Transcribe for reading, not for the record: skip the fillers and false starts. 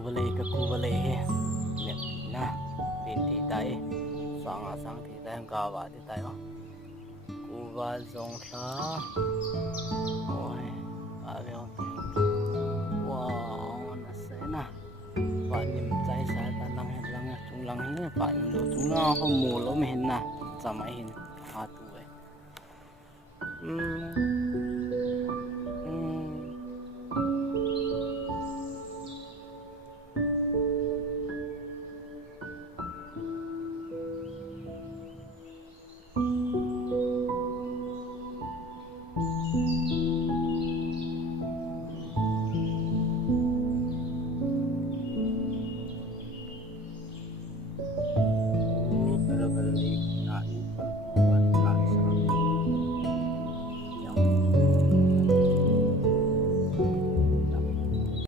Kubale ne na tin thi tai sang thi tai ka wa thi tai o kuba zong tha oi aveo wow na se na pa nim chai sa ta lang chung lang he pa nim lo chung na ho mu lo me hin na chamai hin ha tu e